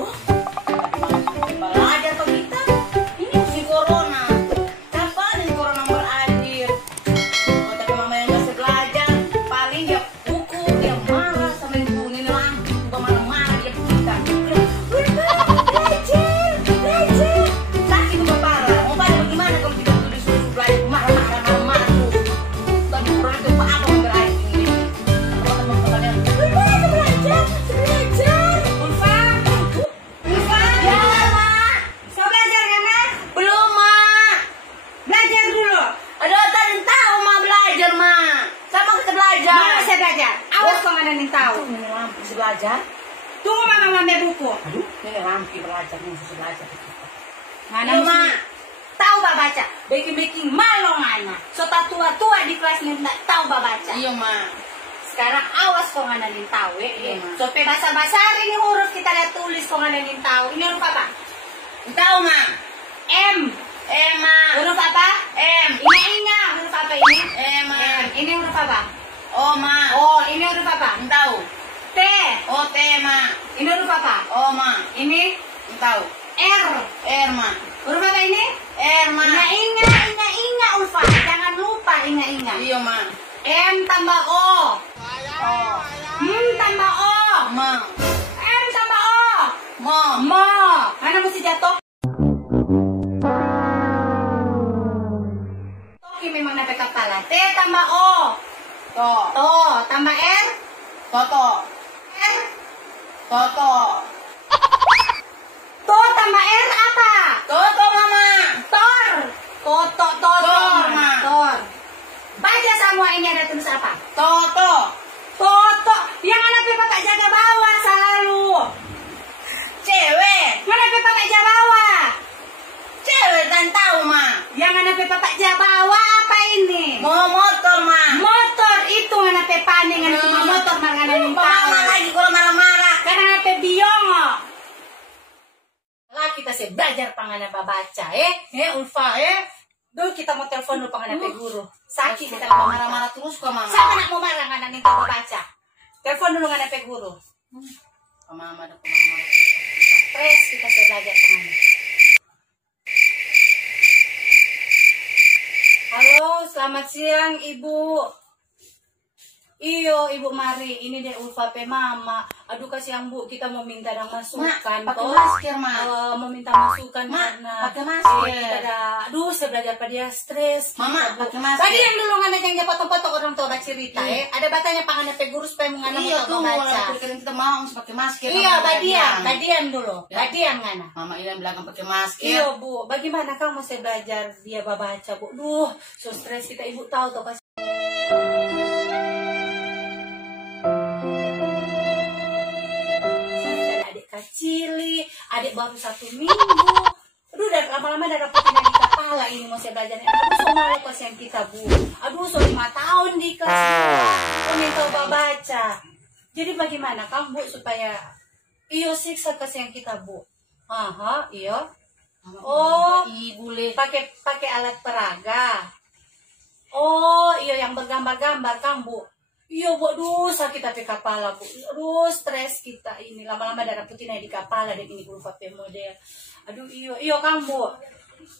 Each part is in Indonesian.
Oh, belajar kok kita. Ini musim corona. Kapan ini corona berakhir? Oh, tapi mama yang masih belajar, paling dia buku, dia marah sama ibu ini langsung juga marah-marah dia kita. Belajar. Sakit itu parah. Mau pada bagaimana kalau kita tuh disuruh belajar marah-marah tuh. Tapi corona itu apa yang berakhir ini? Kalau teman-teman yang belajar. Ulfa. Ya, Mak. Mau belajar kan, Mak? Belum, Mak. Belajar dulu. Aduh, tadi tahu Mak belajar, Mak. Sama kita belajar. Mana saya belajar? Awas kok nggak ada yang tahu. Tuh, ini lampu bisa belajar. Tunggu mama ambil buku. Aduh, ini lampu belajar, nih bisa belajar. Mana Iya, mesti? Mak. Tahu baca. Baking malu mana? So tua-tua di kelas ini nggak tahu baca. Iya, Mak. Sekarang awas kok nggak ada yang tahu ya. Iya, Mak. So bahasa ini huruf kita lihat tulis kok nggak ada yang tahu. Ini huruf apa? Tahu, Mak. M. Mak. Huruf apa? M. Inga. Huruf apa ini? Mak. Ini huruf apa? Oh, Mak. Oh, ini huruf apa? Tahu. T. Oh, T, Mak. Ini huruf apa? Oh, Mak. Ini Tahu. R. R, Mak. Huruf apa ini? R, Mak. Inga, Ulfa. Jangan lupa inga. Iya, Mak. M tambah O. Oh. Tambah O. Mak. M tambah O. Mo. Mo. Mana mesti jatuh? Toki memang nape kepala. T tambah O. To. To tambah R. Toto. R. Toto. To tambah R apa? Toto, Mama. Tor. Tor, Tor, Ma. Tor. Baca semua ini ada tulis apa? Toto. Toto. Yang anak Bapak jaga bawah selalu. Cewek. Mana Bapak jaga bawah? Cewek dan tahu, Ma. Yang anak Bapak jaga bawah apa ini? Mau motor, Ma. Motor itu anak panik anak cuma motor malah yang Mama lagi kalau marah-marah. karena anak biongo. Lah kita sih belajar pangana baca Ulfa Dulu kita mau telepon dulu pangana guru. Sakit kita mau Marah-marah terus kok, Mama. Siapa nak mau marah ngana minta baca. Telepon dulu ngana guru. Mama ada marah-marah terus. Stres kita sih belajar pangana. Halo, selamat siang Ibu. Iyo, Ibu Mari, ini deh Ulfa pe Mama. Aduh kasihan Bu, kita mau minta dan masukan. Ma, pakai masker, Ma. Mau minta masukan Ma, karena pakai masker. kita aduh, saya belajar pada dia stres. Mama, Bu. pakai masker. Tadi yang dulu ngana yang potong-potong orang tua cerita Ada batanya pangannya pe guru supaya mengana Iya tuh, baca. kalau kita mau harus pakai masker. Iya, Mama, badian dulu. Ya. Badian ngana. Mama Ilan bilang pakai masker. Iya Bu, bagaimana kamu saya belajar dia baca Bu? Duh, so stres kita Ibu tahu tuh adik kecili, adik baru 1 minggu. Aduh, dan lama-lama ada rapotan di kepala ini mau saya belajar. Aduh, so malu kasihan kita Bu. Aduh, so 5 tahun di kelas 2. Minta baca. Jadi bagaimana kamu Bu supaya iyo siksa kasihan kita Bu? Aha, iyo. Oh, Ibu le. pakai alat peraga. Oh, iya yang bergambar-gambar kan Bu. Iya Bu, aduh sakit hati kepala Bu. Aduh stres kita ini lama-lama darah putihnya di kepala deh ini berupa model. Aduh iya kan Bu.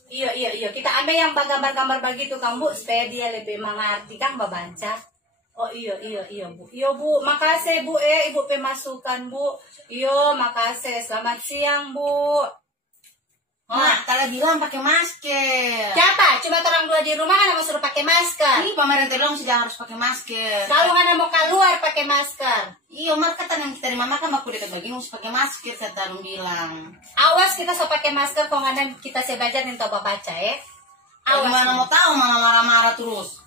Iya kita ambil yang gambar-gambar begitu kan Bu supaya dia lebih mengerti kan baca. Oh iya Bu. Iya Bu, makasih Bu Ibu pemasukan Bu. Iya makasih. Selamat siang Bu. Mak, kalau bilang pakai masker. Siapa? Cuma orang dua di rumah kan mau suruh pakai masker. Ini pemerintah bilang sudah harus pakai masker. Kalau nggak mau keluar pakai masker. Iya, mak kata yang kita dari mama kan aku dekat begini harus pakai masker kata orang bilang. Awas kita so pakai masker kalau nggak kita sebajar nih coba baca Awas. Gimana mau tahu malah marah-marah terus.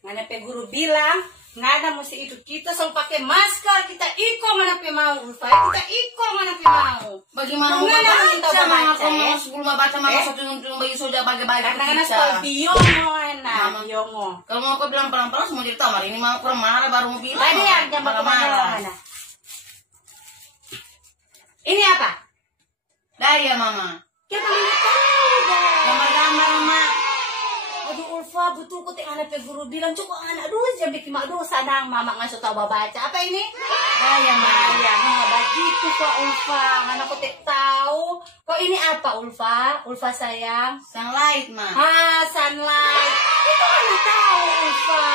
Mana pe guru bilang nggak ada mesti itu kita selalu pakai masker kita iko mana pe mau Ulfa kita iko mana pe mau. Bagaimana mau baca mama kalau sebelum baca mama satu baju sudah bagi-bagi karena soal biongo enak biongo. Kalau mau aku bilang pelan-pelan semua jadi tahu hari ini mau kurang marah baru mau bilang. Tadi yang jam marah. Ini apa? Daya mama. Kita lihat tahu dah. Gambar-gambar mak. Aduh Ulfa, betul kok anak pe guru bilang cukup anak aduh jam bikin mak aduh sanang mama nggak tahu baca apa ini? Gaya Maya. Nah, begitu kok Ulfa, anak kok tahu. Kok ini apa Ulfa? Ulfa sayang. Sunlight mah. Ah, sunlight. Itu mana tahu Ulfa.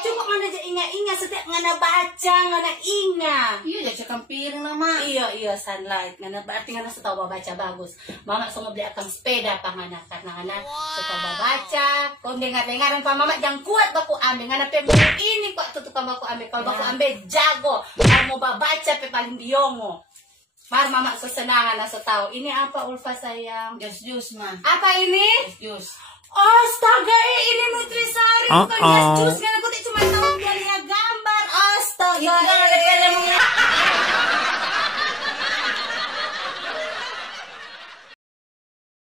Cukup mana aja ingat-ingat setiap ngana baca, ngana ingat. Iya jadi cekam piring nama. Iya sunlight. Ngana berarti ngana setahu baca bagus. Mama semua beli akan sepeda pa ngana karena ngana setahu baca. Kau dengar-dengar pa mama jangan kuat baku ambil ngana pe ini kok tutup baku ambil. Kalau baku ambil jago. Kalau mau baca pe paling biongo. Mar mama sesenangan setahu. Ini apa Ulfa sayang? Jus mah. Apa ini? Jus. Astaga, ini Nutrisari bukan jus